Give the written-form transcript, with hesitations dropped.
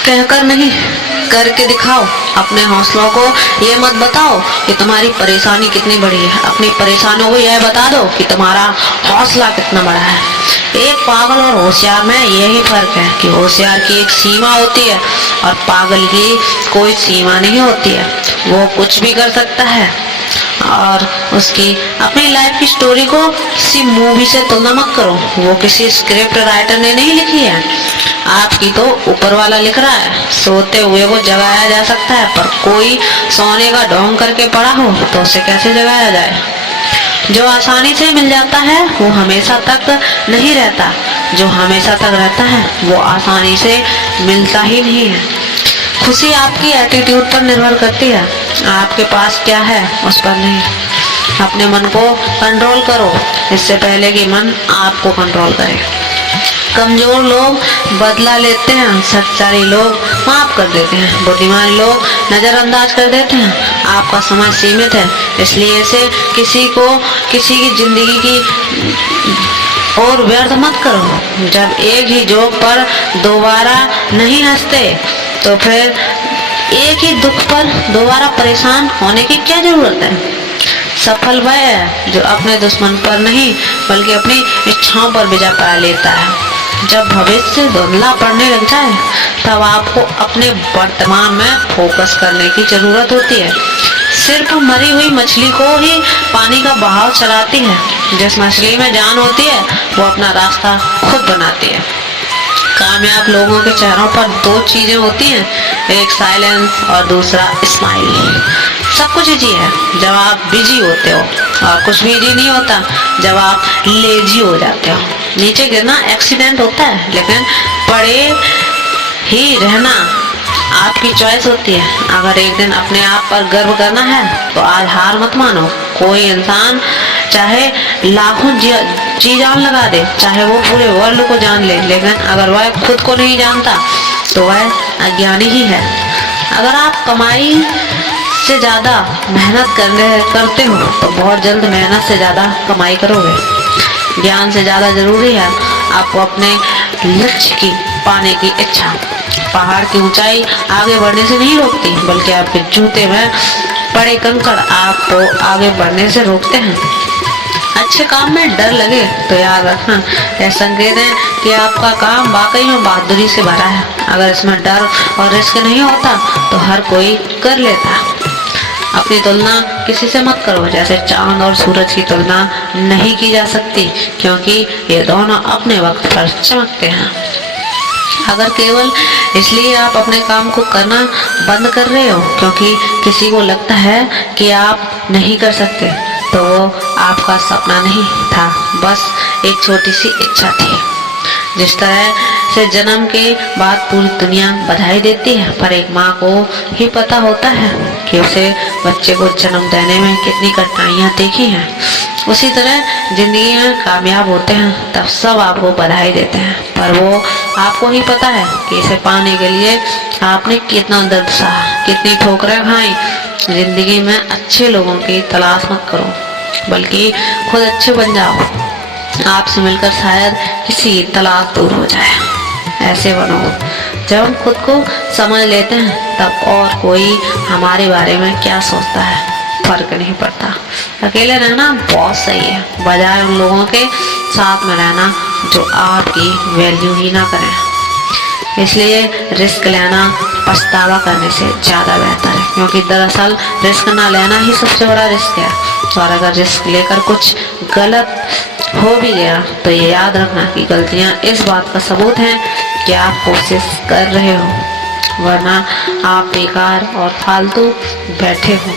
कहकर नहीं, करके दिखाओ। अपने हौसलों को ये मत बताओ कि तुम्हारी परेशानी कितनी बड़ी है, अपनी परेशानियों को यह बता दो कि तुम्हारा हौसला कितना बड़ा है। एक पागल और होशियार में यही फर्क है कि होशियार की एक सीमा होती है और पागल की कोई सीमा नहीं होती है। वो कुछ भी कर सकता है और उसकी अपनी लाइफ की स्टोरी को किसी मूवी से तुलना मत करो। वो किसी स्क्रिप्ट राइटर ने नहीं लिखी है, आपकी तो ऊपर वाला लिख रहा है। सोते हुए को जगाया जा सकता है, पर कोई सोने का ढोंग करके पड़ा हो तो उसे कैसे जगाया जाए। जो आसानी से मिल जाता है वो हमेशा तक नहीं रहता, जो हमेशा तक रहता है वो आसानी से मिलता ही नहीं है। खुशी आपकी एटीट्यूड पर निर्भर करती है, आपके पास क्या है उस पर नहीं। अपने मन को कंट्रोल करो इससे पहले कि मन आपको कंट्रोल करे। कमजोर लोग बदला लेते हैं, शक्तिशाली लोग माफ कर देते हैं, बुद्धिमान लोग नजरअंदाज कर देते हैं। आपका समय सीमित है, इसलिए इसे किसी की जिंदगी की और व्यर्थ मत करो। जब एक ही जोक पर दोबारा नहीं हंसते तो फिर एक ही दुख पर दोबारा परेशान होने की क्या जरूरत है। सफल वह है जो अपने दुश्मन पर नहीं बल्कि अपनी इच्छाओं पर विजय पा लेता है। जब भविष्य धुंधला पड़ने लग जाए तब आपको अपने वर्तमान में फोकस करने की जरूरत होती है। सिर्फ मरी हुई मछली को ही पानी का बहाव चलाती है। जिस मछली में जान होती है वो अपना रास्ता खुद बनाती है। कामयाब लोगों के चेहरों पर दो चीजें होती हैं, एक साइलेंस और दूसरा स्माइल। सब कुछ इजी है जब आप बिजी होते हो और कुछ भी इजी नहीं होता जब आप लेजी हो जाते हो। नीचे गिरना एक्सीडेंट होता है, लेकिन पड़े ही रहना आपकी चॉइस होती है। अगर एक दिन अपने आप पर गर्व करना है तो आज हार मत मानो। कोई इंसान चाहे लाखों जी जान लगा दे, चाहे वो पूरे वर्ल्ड को जान ले, लेकिन अगर वह खुद को नहीं जानता तो वह अज्ञानी ही है। अगर आप कमाई से ज्यादा मेहनत करते हो तो बहुत जल्द मेहनत से ज्यादा कमाई करोगे। ज्ञान से ज्यादा जरूरी है आपको अपने लक्ष्य की पाने की इच्छा। पहाड़ की ऊंचाई आगे बढ़ने से नहीं रोकती, बल्कि आपके जूते में पड़े कंकड़ आपको आगे बढ़ने से रोकते हैं। अच्छे काम में डर लगे तो याद रखना यह संकेत है कि आपका काम वाकई में बहादुरी से भरा है। अगर इसमें डर और रिस्क नहीं होता तो हर कोई कर लेता। अपनी तुलना किसी से मत करो, जैसे चांद और सूरज की तुलना नहीं की जा सकती, क्योंकि ये दोनों अपने वक्त पर चमकते हैं। अगर केवल इसलिए आप अपने काम को करना बंद कर रहे हो क्योंकि किसी को लगता है कि आप नहीं कर सकते, तो वो आपका सपना नहीं था, बस एक छोटी सी इच्छा थी। जिस तरह से जन्म के बाद पूरी दुनिया बधाई देती है, पर एक माँ को ही पता होता है कि उसे बच्चे को जन्म देने में कितनी कठिनाइयाँ देखी हैं, उसी तरह जिंदगी में कामयाब होते हैं तब सब आपको बधाई देते हैं, पर वो आपको ही पता है कि इसे पाने के लिए आपने कितना दर्द सहा, कितनी ठोकरें खाई। जिंदगी में अच्छे लोगों की तलाश मत करो, बल्कि खुद अच्छे बन जाओ। आपसे मिलकर शायद किसी की तलाश दूर हो जाए। ऐसे बनो। जब हम खुद को समझ लेते हैं तब और कोई हमारे बारे में क्या सोचता है फर्क नहीं पड़ता। अकेले रहना बहुत सही है, बजाय उन लोगों के साथ में रहना जो आपकी वैल्यू ही ना करें। इसलिए रिस्क लेना पछतावा करने से ज़्यादा बेहतर है, क्योंकि दरअसल रिस्क ना लेना ही सबसे बड़ा रिस्क है। और अगर रिस्क लेकर कुछ गलत हो भी गया तो ये याद रखना कि गलतियाँ इस बात का सबूत हैं कि आप कोशिश कर रहे हो, वरना आप बेकार और फालतू बैठे हो।